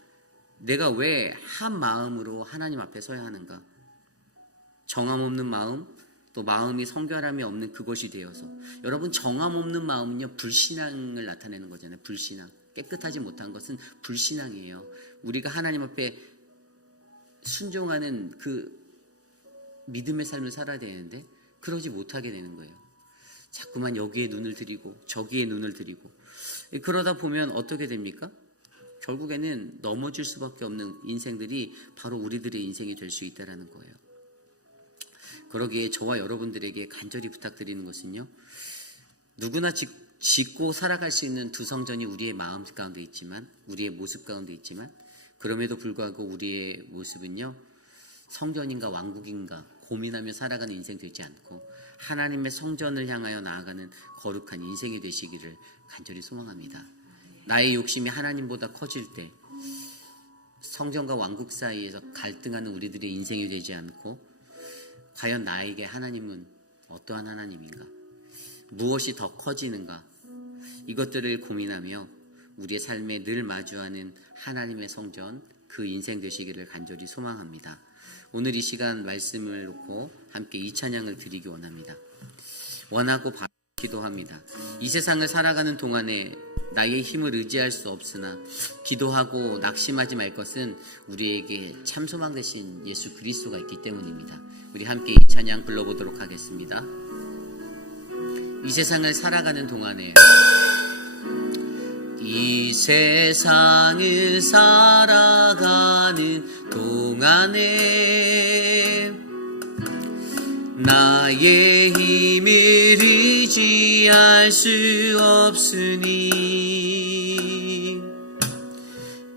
내가 왜 한 마음으로 하나님 앞에 서야 하는가? 정함 없는 마음, 또 마음이 성결함이 없는 그것이 되어서, 여러분, 정함 없는 마음은요, 불신앙을 나타내는 거잖아요. 불신앙. 깨끗하지 못한 것은 불신앙이에요. 우리가 하나님 앞에 순종하는 그 믿음의 삶을 살아야 되는데 그러지 못하게 되는 거예요. 자꾸만 여기에 눈을 들이고 저기에 눈을 들이고, 그러다 보면 어떻게 됩니까? 결국에는 넘어질 수밖에 없는 인생들이 바로 우리들의 인생이 될 수 있다는 거예요. 그러기에 저와 여러분들에게 간절히 부탁드리는 것은요, 누구나 짓고 살아갈 수 있는 두 성전이 우리의 마음 가운데 있지만, 우리의 모습 가운데 있지만, 그럼에도 불구하고 우리의 모습은요, 성전인가 왕국인가 고민하며 살아가는 인생 되지 않고 하나님의 성전을 향하여 나아가는 거룩한 인생이 되시기를 간절히 소망합니다. 나의 욕심이 하나님보다 커질 때, 성전과 왕국 사이에서 갈등하는 우리들의 인생이 되지 않고 과연 나에게 하나님은 어떠한 하나님인가? 무엇이 더 커지는가? 이것들을 고민하며 우리의 삶에 늘 마주하는 하나님의 성전, 그 인생 되시기를 간절히 소망합니다. 오늘 이 시간 말씀을 놓고 함께 이 찬양을 드리기 원합니다. 원하고 기도합니다. 이 세상을 살아가는 동안에 나의 힘을 의지할 수 없으나 기도하고 낙심하지 말 것은 우리에게 참 소망 되신 예수 그리스도가 있기 때문입니다. 우리 함께 이 찬양 불러보도록 하겠습니다. 이 세상을 살아가는 동안에 이 세상을 살아가는 동안에 나의 힘을 의지할 수 없으니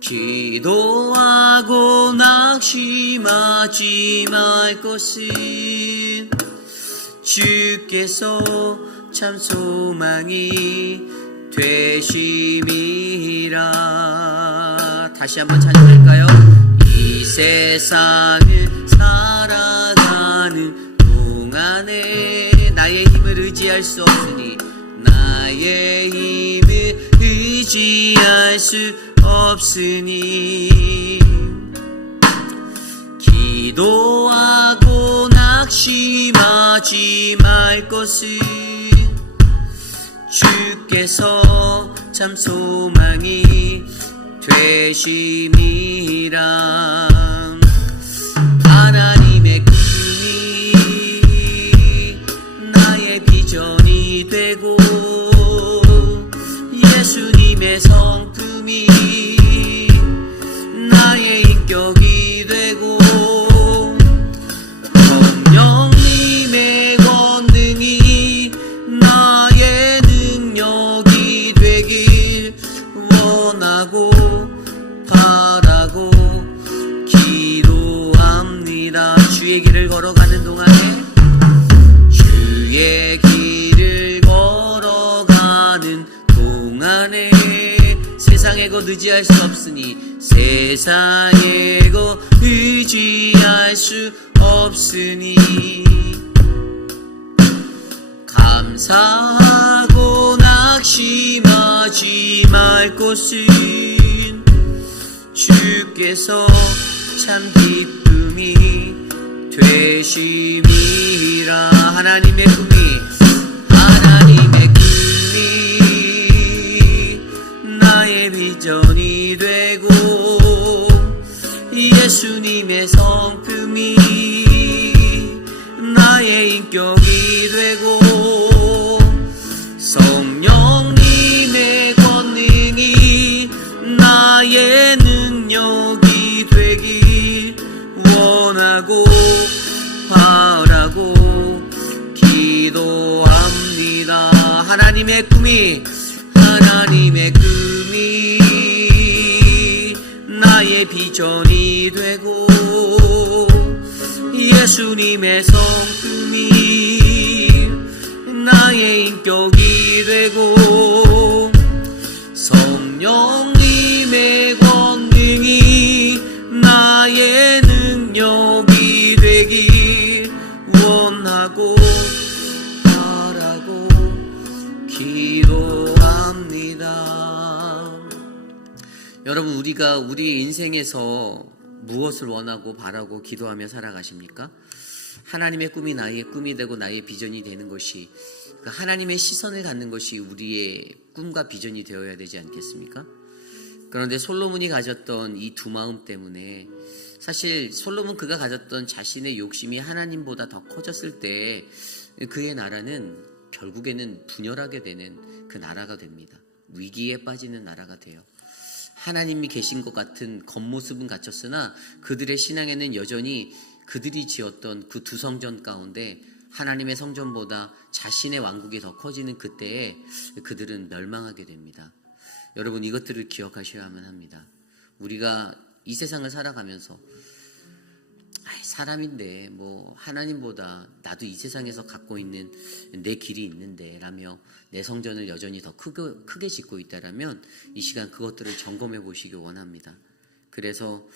기도하고 낙심하지 말 것은 주께서 참 소망이 되심이라. 다시 한번 찬양할까요? 이 세상을 살아가는 동안에 나의 힘을 의지할 수 없으니 나의 힘을 의지할 수 없으니 기도하고 낙심하지 말 것은 주께서 참 소망이 되심이라. 하나님의 꿈이 나의 비전이 되고 예수님의 성품이 나의 인격이 되고 성령님의 권능이 나의 능력이 되길 원하고 바라고 기도합니다. 주의 길을 걸어가는 동안에 주의 길을 걸어가는 동안에 세상에 곧 의지할 수 없으니 세상에 곧 의지할 수 없으니 감사하고 낙심하지 말 것은 주께서 참 기쁨이 되심이라. 하나님의 꿈이 나의 비전이 되고 예수님의 성품이 나의 인격이 되고 성령님의 권능이 나의 능력이 되길 원하고 바라고 기도합니다. 하나님의 꿈이 나의 비전이 되고 예수님의 성품이 나의 인격이 되고 성령님의 권능이 나의 능력이 되길 원하고 바라고 기도합니다. 여러분, 우리가 우리 인생에서 무엇을 원하고 바라고 기도하며 살아가십니까? 하나님의 꿈이 나의 꿈이 되고 나의 비전이 되는 것이, 하나님의 시선을 갖는 것이 우리의 꿈과 비전이 되어야 되지 않겠습니까? 그런데 솔로몬이 가졌던 이 두 마음 때문에, 사실 솔로몬 그가 가졌던 자신의 욕심이 하나님보다 더 커졌을 때 그의 나라는 결국에는 분열하게 되는 그 나라가 됩니다. 위기에 빠지는 나라가 돼요. 하나님이 계신 것 같은 겉모습은 갖췄으나 그들의 신앙에는 여전히 그들이 지었던 그 두 성전 가운데 하나님의 성전보다 자신의 왕국이 더 커지는 그때에 그들은 멸망하게 됩니다. 여러분, 이것들을 기억하셔야만 합니다. 우리가 이 세상을 살아가면서 사람인데 뭐 하나님보다 나도 이 세상에서 갖고 있는 내 길이 있는데 라며 내 성전을 여전히 더 크게 짓고 있다라면 이 시간 그것들을 점검해 보시기 원합니다. 그래서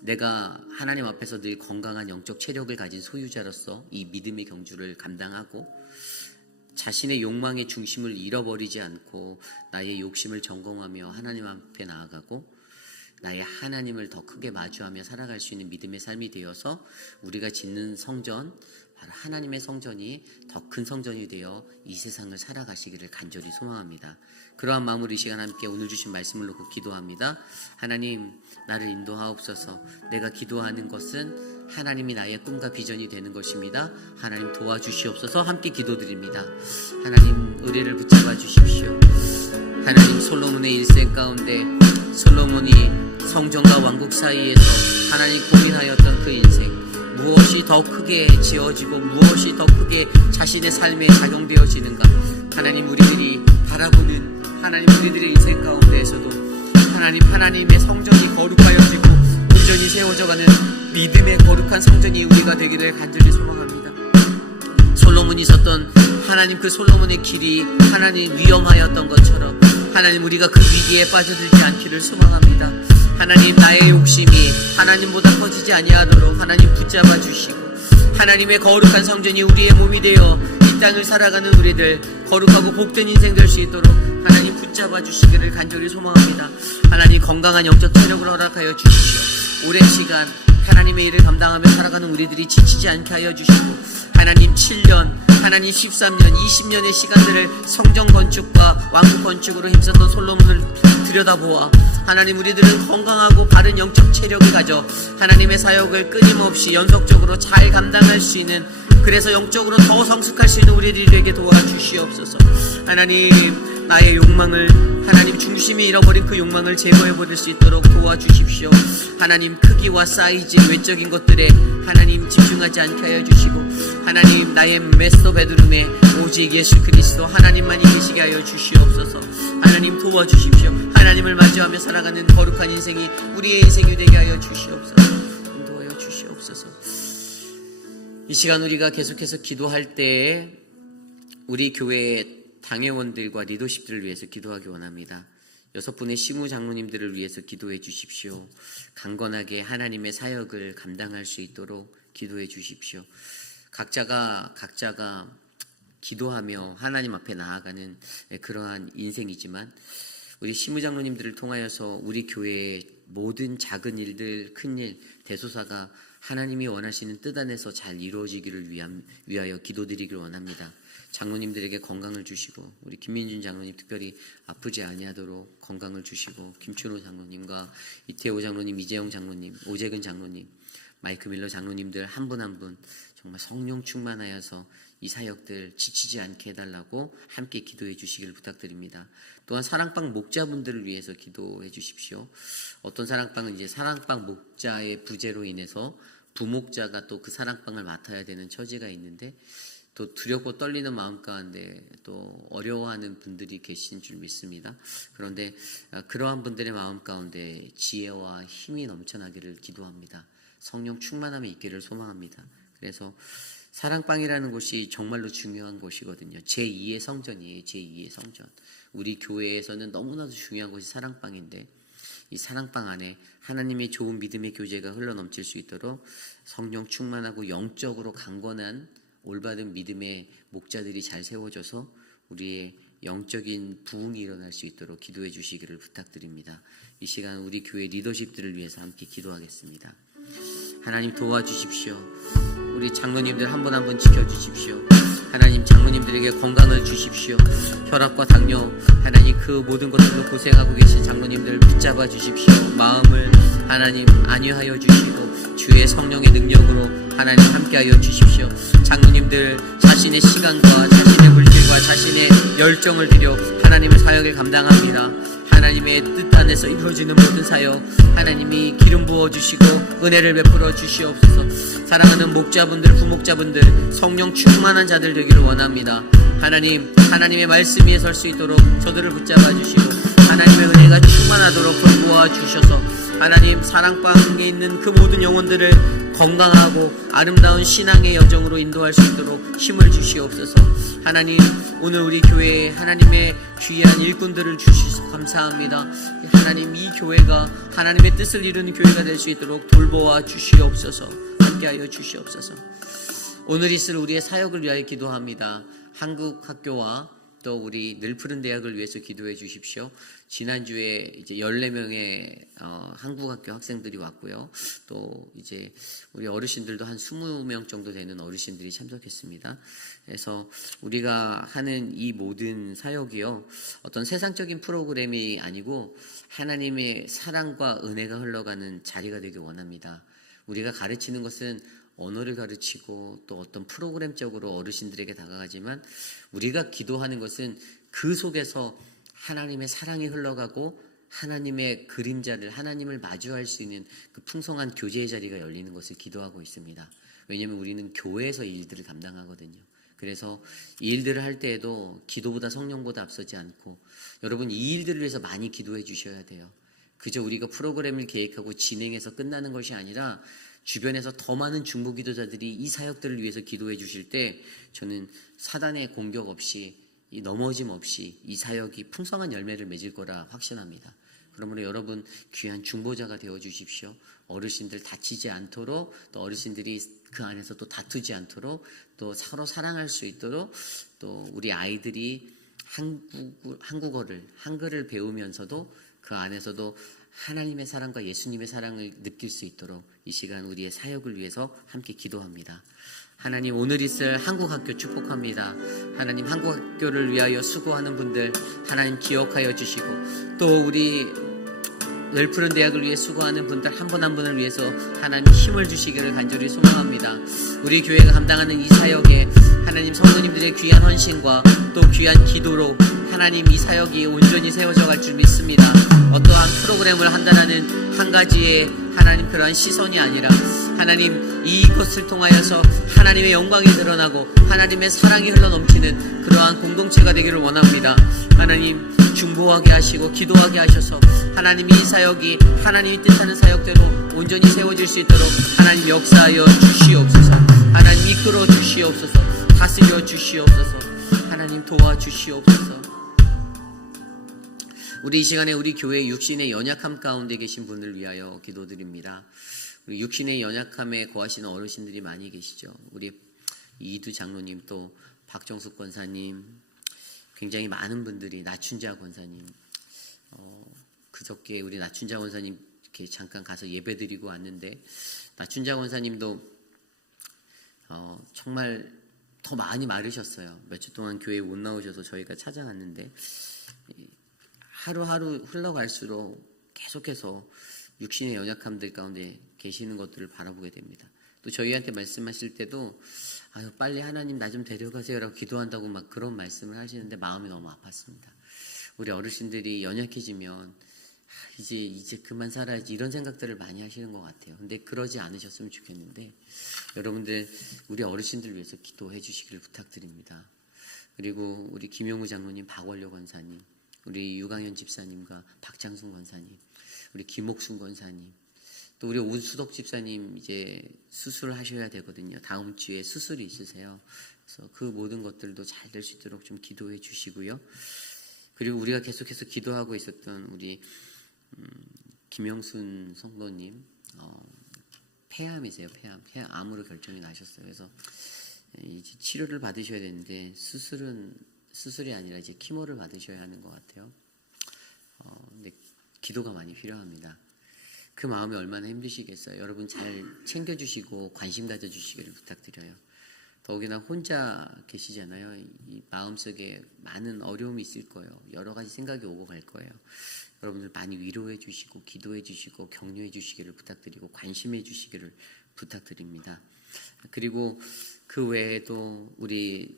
내가 하나님 앞에서 늘 건강한 영적 체력을 가진 소유자로서 이 믿음의 경주를 감당하고 자신의 욕망의 중심을 잃어버리지 않고 나의 욕심을 점검하며 하나님 앞에 나아가고 나의 하나님을 더 크게 마주하며 살아갈 수 있는 믿음의 삶이 되어서 우리가 짓는 성전, 바로 하나님의 성전이 더 큰 성전이 되어 이 세상을 살아가시기를 간절히 소망합니다. 그러한 마음으로 이 시간 함께 오늘 주신 말씀을 놓고 기도합니다. 하나님, 나를 인도하옵소서. 내가 기도하는 것은 하나님이 나의 꿈과 비전이 되는 것입니다. 하나님 도와주시옵소서. 함께 기도드립니다. 하나님, 의뢰를 붙잡아 주십시오. 하나님, 솔로몬의 일생 가운데 솔로몬이 성전과 왕국 사이에서 하나님 고민하였던 그 인생, 무엇이 더 크게 지어지고 무엇이 더 크게 자신의 삶에 작용되어지는가. 하나님, 우리들이 바라보는 하나님, 우리들의 인생 가운데에서도 하나님의 성전이 거룩하여지고 온전히 세워져가는 믿음의 거룩한 성전이 우리가 되기를 간절히 소망합니다. 솔로몬이 섰던 하나님, 그 솔로몬의 길이 하나님 위험하였던 것처럼 하나님, 우리가 그 위기에 빠져들지 않기를 소망합니다. 하나님, 나의 욕심이 하나님보다 커지지 아니하도록 하나님 붙잡아 주시고 하나님의 거룩한 성전이 우리의 몸이 되어 이 땅을 살아가는 우리들 거룩하고 복된 인생 될 수 있도록 하나님 붙잡아 주시기를 간절히 소망합니다. 하나님, 건강한 영적 체력을 허락하여 주십시오. 오랜 시간 하나님의 일을 감당하며 살아가는 우리들이 지치지 않게 하여 주시고 하나님, 7년, 하나님 13년, 20년의 시간들을 성전 건축과 왕국 건축으로 힘썼던 솔로몬을 들여다보아 하나님, 우리들은 건강하고 바른 영적 체력을 가져 하나님의 사역을 끊임없이 연속적으로 잘 감당할 수 있는, 그래서 영적으로 더 성숙할 수 있는 우리들이 되게 도와주시옵소서. 하나님, 나의 욕망을 하나님 중심이 잃어버린 그 욕망을 제거해버릴 수 있도록 도와주십시오. 하나님, 크기와 사이즈, 외적인 것들에 하나님 집중하지 않게 하여 주시고 하나님, 나의 마스터 베드룸에 오직 예수 그리스도 하나님만이 계시게 하여 주시옵소서. 하나님, 도와주십시오. 하나님을 마주하며 살아가는 거룩한 인생이 우리의 인생이 되게 하여 주시옵소서. 인도하여 주시옵소서. 이 시간 우리가 계속해서 기도할 때에 우리 교회의 당회원들과 리더십들을 위해서 기도하기 원합니다. 6분의 시무 장로님들을 위해서 기도해 주십시오. 강건하게 하나님의 사역을 감당할 수 있도록 기도해 주십시오. 각자가 기도하며 하나님 앞에 나아가는 그러한 인생이지만 우리 시무 장로님들을 통하여서 우리 교회의 모든 작은 일들, 큰 일, 대소사가 하나님이 원하시는 뜻 안에서 잘 이루어지기를 위하여 기도드리기를 원합니다. 장로님들에게 건강을 주시고 우리 김민준 장로님 특별히 아프지 아니하도록 건강을 주시고 김춘호 장로님과 이태호 장로님, 이재영 장로님, 오재근 장로님, 마이크 밀러 장로님들 한 분 한 분 정말 성령 충만하여서 이 사역들 지치지 않게 해달라고 함께 기도해 주시기를 부탁드립니다. 또한 사랑방 목자분들을 위해서 기도해 주십시오. 어떤 사랑방은 이제 사랑방 목자의 부재로 인해서 부목자가 또 그 사랑방을 맡아야 되는 처지가 있는데 또 두렵고 떨리는 마음 가운데 또 어려워하는 분들이 계신 줄 믿습니다. 그런데 그러한 분들의 마음 가운데 지혜와 힘이 넘쳐나기를 기도합니다. 성령 충만함이 있기를 소망합니다. 그래서 사랑방이라는 곳이 정말로 중요한 곳이거든요. 제2의 성전이에요. 제2의 성전. 우리 교회에서는 너무나도 중요한 곳이 사랑방인데 이 사랑방 안에 하나님의 좋은 믿음의 교제가 흘러넘칠 수 있도록 성령 충만하고 영적으로 강건한 올바른 믿음의 목자들이 잘 세워져서 우리의 영적인 부흥이 일어날 수 있도록 기도해 주시기를 부탁드립니다. 이 시간 우리 교회 리더십들을 위해서 함께 기도하겠습니다. 하나님, 도와주십시오. 우리 장로님들 한 분 한 분 지켜주십시오. 하나님, 장로님들에게 건강을 주십시오. 혈압과 당뇨, 하나님 그 모든 것들로 고생하고 계신 장로님들 붙잡아 주십시오. 마음을 하나님 안위하여 주시고 주의 성령의 능력으로 하나님 함께하여 주십시오. 장로님들 자신의 시간과 자신의 물질과 자신의 열정을 들여 하나님의 사역을 감당합니다. 하나님의 뜻 안에서 이루어지는 모든 사역 하나님이 기름 부어주시고 은혜를 베풀어 주시옵소서. 사랑하는 목자분들, 부목자분들 성령 충만한 자들 되기를 원합니다. 하나님, 하나님의 말씀 위에 설 수 있도록 저들을 붙잡아 주시고 하나님의 은혜가 충만하도록 돌보아 주셔서 하나님 사랑방에 있는 그 모든 영혼들을 건강하고 아름다운 신앙의 여정으로 인도할 수 있도록 힘을 주시옵소서. 하나님 오늘 우리 교회에 하나님의 귀한 일꾼들을 주셔서 감사합니다. 하나님 이 교회가 하나님의 뜻을 이루는 교회가 될 수 있도록 돌보아 주시옵소서. 함께하여 주시옵소서. 오늘 있을 우리의 사역을 위하여 기도합니다. 한국 학교와 또 우리 늘푸른 대학을 위해서 기도해 주십시오. 지난주에 이제 14명의 한국학교 학생들이 왔고요. 또 이제 우리 어르신들도 한 20명 정도 되는 어르신들이 참석했습니다. 그래서 우리가 하는 이 모든 사역이요, 어떤 세상적인 프로그램이 아니고 하나님의 사랑과 은혜가 흘러가는 자리가 되길 원합니다. 우리가 가르치는 것은 언어를 가르치고 또 어떤 프로그램적으로 어르신들에게 다가가지만 우리가 기도하는 것은 그 속에서 하나님의 사랑이 흘러가고 하나님의 그림자를, 하나님을 마주할 수 있는 그 풍성한 교제의 자리가 열리는 것을 기도하고 있습니다. 왜냐하면 우리는 교회에서 이 일들을 감당하거든요. 그래서 이 일들을 할 때에도 기도보다 성령보다 앞서지 않고 여러분 이 일들을 위해서 많이 기도해 주셔야 돼요. 그저 우리가 프로그램을 계획하고 진행해서 끝나는 것이 아니라 주변에서 더 많은 중보 기도자들이 이 사역들을 위해서 기도해 주실 때 저는 사단의 공격 없이, 이 넘어짐 없이 이 사역이 풍성한 열매를 맺을 거라 확신합니다. 그러므로 여러분 귀한 중보자가 되어 주십시오. 어르신들 다치지 않도록, 또 어르신들이 그 안에서 또 다투지 않도록, 또 서로 사랑할 수 있도록, 또 우리 아이들이 한글을 배우면서도 그 안에서도 하나님의 사랑과 예수님의 사랑을 느낄 수 있도록 이 시간 우리의 사역을 위해서 함께 기도합니다. 하나님 오늘 있을 한국학교 축복합니다. 하나님 한국학교를 위하여 수고하는 분들 하나님 기억하여 주시고, 또 우리 늘푸른 대학을 위해 수고하는 분들 한 분 한 분을 위해서 하나님 힘을 주시기를 간절히 소망합니다. 우리 교회가 감당하는 이 사역에 하나님 성도님들의 귀한 헌신과 또 귀한 기도로 하나님 이 사역이 온전히 세워져 갈 줄 믿습니다. 어떠한 프로그램을 한다라는 한 가지의 하나님 그러한 시선이 아니라 하나님 이것을 통하여서 하나님의 영광이 드러나고 하나님의 사랑이 흘러넘치는 그러한 공동체가 되기를 원합니다. 하나님 중보하게 하시고 기도하게 하셔서 하나님 이 사역이 하나님이 뜻하는 사역대로 온전히 세워질 수 있도록 하나님 역사하여 주시옵소서. 하나님 이끌어 주시옵소서. 다스려 주시옵소서. 하나님 도와주시옵소서. 우리 이 시간에 우리 교회 육신의 연약함 가운데 계신 분을 위하여 기도드립니다. 우리 육신의 연약함에 거하시는 어르신들이 많이 계시죠. 우리 이두 장로님, 또 박정숙 권사님, 굉장히 많은 분들이, 나춘자 권사님, 그저께 우리 나춘자 권사님 이렇게 잠깐 가서 예배드리고 왔는데, 나춘자 권사님도 정말 더 많이 마르셨어요. 몇 주 동안 교회에 못 나오셔서 저희가 찾아갔는데 하루하루 흘러갈수록 계속해서 육신의 연약함들 가운데 계시는 것들을 바라보게 됩니다. 또 저희한테 말씀하실 때도 빨리 하나님 나 좀 데려가세요라고 기도한다고 막 그런 말씀을 하시는데 마음이 너무 아팠습니다. 우리 어르신들이 연약해지면 이제 그만 살아야지 이런 생각들을 많이 하시는 것 같아요. 근데 그러지 않으셨으면 좋겠는데 여러분들 우리 어르신들 위해서 기도해 주시기를 부탁드립니다. 그리고 우리 김용우 장로님, 박원료 권사님, 우리 유강현 집사님과 박장순 권사님, 우리 김옥순 권사님, 또 우리 오수덕 집사님 이제 수술을 하셔야 되거든요. 다음 주에 수술이 있으세요. 그래서 그 모든 것들도 잘 될 수 있도록 좀 기도해 주시고요. 그리고 우리가 계속해서 기도하고 있었던 우리 김영순 성도님, 폐암이세요. 폐암으로 결정이 나셨어요. 그래서 이제 치료를 받으셔야 되는데 수술이 아니라 이제 키모를 받으셔야 하는 것 같아요. 근데 기도가 많이 필요합니다. 그 마음이 얼마나 힘드시겠어요. 여러분 잘 챙겨주시고 관심 가져주시기를 부탁드려요. 더욱이나 혼자 계시잖아요. 이 마음속에 많은 어려움이 있을 거예요. 여러 가지 생각이 오고 갈 거예요. 여러분들 많이 위로해 주시고 기도해 주시고 격려해 주시기를 부탁드리고 관심해 주시기를 부탁드립니다. 그리고 그 외에도 우리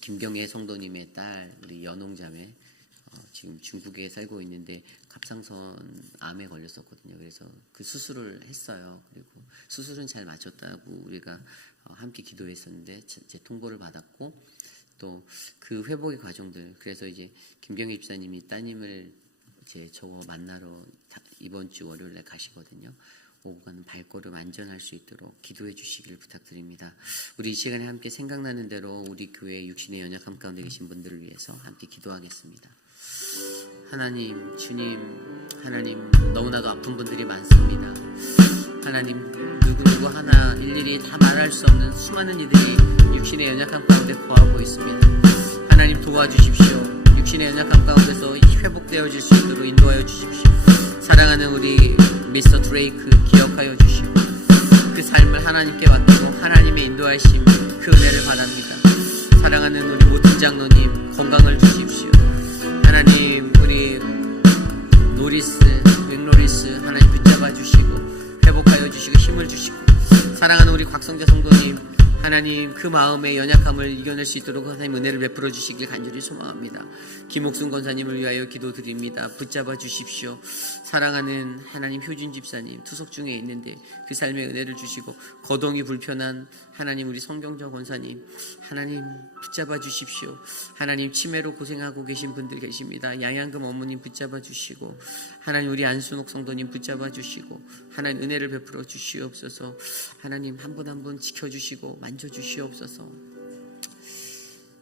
김경애 성도님의 딸, 우리 연홍자매, 지금 중국에 살고 있는데 갑상선 암에 걸렸었거든요. 그래서 그 수술을 했어요. 그리고 수술은 잘 마쳤다고 우리가 함께 기도했었는데 제 통보를 받았고, 또 그 회복의 과정들, 그래서 이제 김경희 집사님이 따님을 이제 저거 만나러 이번 주 월요일에 가시거든요. 오고 가는 발걸음 안전할 수 있도록 기도해 주시길 부탁드립니다. 우리 이 시간에 함께 생각나는 대로 우리 교회 육신의 연약함 가운데 계신 분들을 위해서 함께 기도하겠습니다. 하나님, 주님, 하나님, 너무나도 아픈 분들이 많습니다. 하나님, 누구 하나 일일이 다 말할 수 없는 수많은 이들이 육신의 연약함 가운데 거하고 있습니다. 하나님 도와주십시오. 육신의 연약함 가운데서 회복되어질 수 있도록 인도하여 주십시오. 사랑하는 우리 미스터 드레이크 기억하여 주시고 그 삶을 하나님께 맡기고 하나님의 인도하심 그 은혜를 바랍니다. 사랑하는 우리 모든 장로님 건강을 주십시오. 하나님 우리 윙로리스 하나님 붙잡아 주시고 회복하여 주시고 힘을 주시고 사랑하는 우리 곽성재 성도님 하나님 그 마음의 연약함을 이겨낼 수 있도록 하나님 은혜를 베풀어 주시길 간절히 소망합니다. 김옥순 권사님을 위하여 기도드립니다. 붙잡아 주십시오. 사랑하는 하나님 효준 집사님 투석 중에 있는데 그 삶의 은혜를 주시고 거동이 불편한 하나님 우리 성경정 권사님 하나님 붙잡아 주십시오. 하나님 치매로 고생하고 계신 분들 계십니다. 양양금 어머님 붙잡아 주시고 하나님 우리 안순옥 성도님 붙잡아 주시고 하나님 은혜를 베풀어 주시옵소서. 하나님 한 분 한 분 지켜주시고 만져주시옵소서.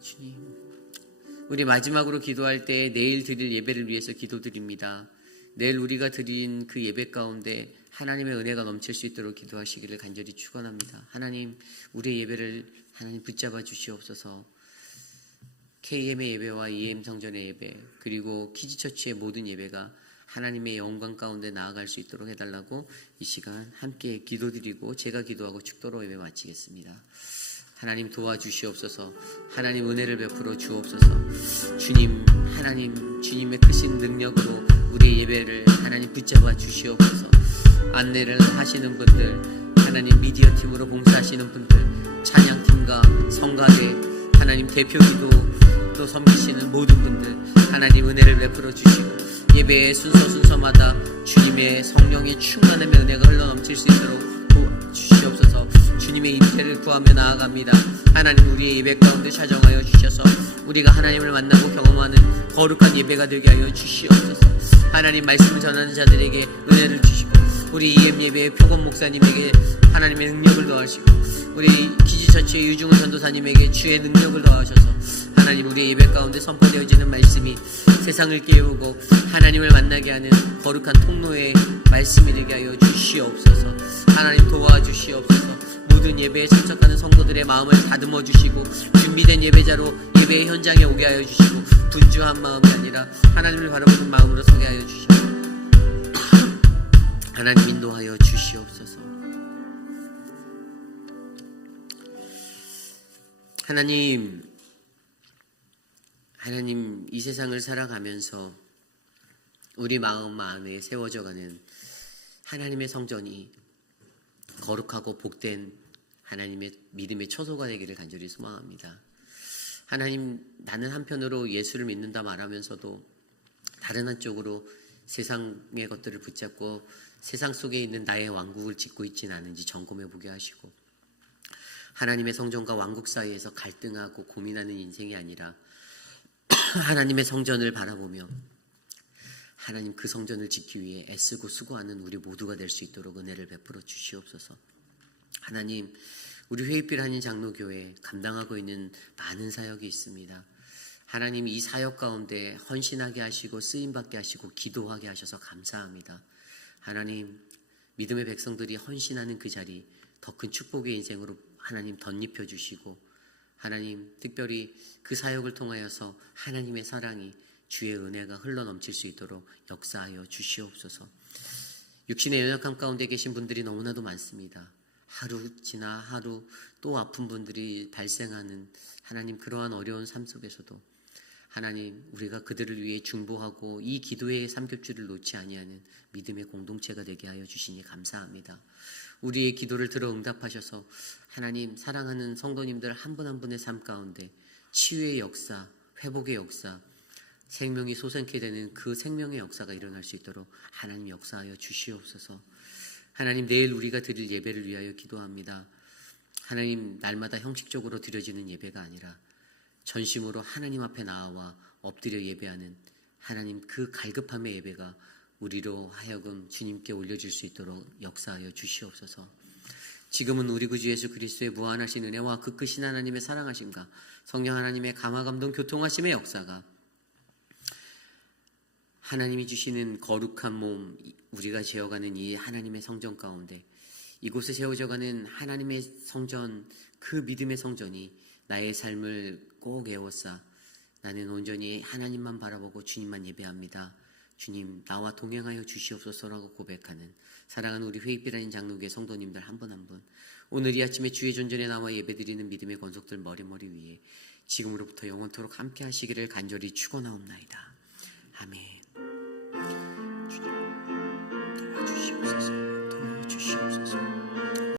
주님 우리 마지막으로 기도할 때 내일 드릴 예배를 위해서 기도드립니다. 내일 우리가 드린 그 예배 가운데 하나님의 은혜가 넘칠 수 있도록 기도하시기를 간절히 축원합니다. 하나님 우리의 예배를 하나님 붙잡아 주시옵소서. KM의 예배와 EM 성전의 예배 그리고 키즈처치의 모든 예배가 하나님의 영광 가운데 나아갈 수 있도록 해달라고 이 시간 함께 기도드리고 제가 기도하고 축도로 예배 마치겠습니다. 하나님 도와주시옵소서. 하나님 은혜를 베풀어 주옵소서. 주님 하나님 주님의 크신 능력으로 우리의 예배를 하나님 붙잡아 주시옵소서. 안내를 하시는 분들 하나님 미디어 팀으로 봉사하시는 분들 찬양팀과 성가대 하나님 대표기도 또 섬기시는 모든 분들 하나님 은혜를 베풀어 주시고 예배의 순서마다 주님의 성령의 충만함의 은혜가 흘러넘칠 수 있도록 도와주시옵소서. 주님의 임재를 구하며 나아갑니다. 하나님 우리의 예배 가운데 찾아가여 주셔서 우리가 하나님을 만나고 경험하는 거룩한 예배가 되게 하여 주시옵소서. 하나님 말씀을 전하는 자들에게 은혜를 주시고 우리 EM 예배의 표건 목사님에게 하나님의 능력을 더하시고 우리 키즈처치의 유중훈 전도사님에게 주의 능력을 더하셔서 하나님 우리의 예배 가운데 선포되어지는 말씀이 세상을 깨우고 하나님을 만나게 하는 거룩한 통로의 말씀이 되게 하여 주시옵소서. 하나님 도와주시옵소서. 모든 예배에 참석하는 성도들의 마음을 다듬어 주시고 준비된 예배자로 예배의 현장에 오게 하여 주시고 분주한 마음이 아니라 하나님을 바라보는 마음으로 서게 하여 주시고 하나님 인도하여 주시옵소서. 하나님 이 세상을 살아가면서 우리 마음 안에 세워져가는 하나님의 성전이 거룩하고 복된 하나님의 믿음의 초소가 되기를 간절히 소망합니다. 하나님 나는 한편으로 예수를 믿는다 말하면서도 다른 한쪽으로 세상의 것들을 붙잡고 세상 속에 있는 나의 왕국을 짓고 있지는 않은지 점검해 보게 하시고 하나님의 성전과 왕국 사이에서 갈등하고 고민하는 인생이 아니라 하나님의 성전을 바라보며 하나님 그 성전을 짓기 위해 애쓰고 수고하는 우리 모두가 될 수 있도록 은혜를 베풀어 주시옵소서. 하나님 우리 회의필 한인 장로교회 감당하고 있는 많은 사역이 있습니다. 하나님 이 사역 가운데 헌신하게 하시고 쓰임받게 하시고 기도하게 하셔서 감사합니다. 하나님 믿음의 백성들이 헌신하는 그 자리 더 큰 축복의 인생으로 하나님 덧입혀 주시고 하나님 특별히 그 사역을 통하여서 하나님의 사랑이 주의 은혜가 흘러넘칠 수 있도록 역사하여 주시옵소서. 육신의 연약함 가운데 계신 분들이 너무나도 많습니다. 하루 지나 하루 또 아픈 분들이 발생하는 하나님 그러한 어려운 삶 속에서도 하나님 우리가 그들을 위해 중보하고 이 기도의 삼겹줄을 놓지 아니하는 믿음의 공동체가 되게 하여 주시니 감사합니다. 우리의 기도를 들어 응답하셔서 하나님 사랑하는 성도님들 한 분 한 분의 삶 가운데 치유의 역사, 회복의 역사, 생명이 솟아나게 되는 그 생명의 역사가 일어날 수 있도록 하나님 역사하여 주시옵소서. 하나님 내일 우리가 드릴 예배를 위하여 기도합니다. 하나님 날마다 형식적으로 드려지는 예배가 아니라 전심으로 하나님 앞에 나와 엎드려 예배하는 하나님 그 갈급함의 예배가 우리로 하여금 주님께 올려질 수 있도록 역사하여 주시옵소서. 지금은 우리 구주 예수 그리스도의 무한하신 은혜와 그 크신 하나님의 사랑하심과 성령 하나님의 감화 감동 교통하심의 역사가 하나님이 주시는 거룩한 몸, 우리가 지어가는 이 하나님의 성전 가운데 이곳에 세워져가는 하나님의 성전, 그 믿음의 성전이 나의 삶을 꼭 애워싸 나는 온전히 하나님만 바라보고 주님만 예배합니다. 주님 나와 동행하여 주시옵소서라고 고백하는 사랑하는 우리 회의비라인 장로교회 성도님들 한 분 한 분, 오늘 이 아침에 주의 존전에 나와 예배드리는 믿음의 권속들 머리머리 위에 지금으로부터 영원토록 함께 하시기를 간절히 축원하옵나이다. 아멘.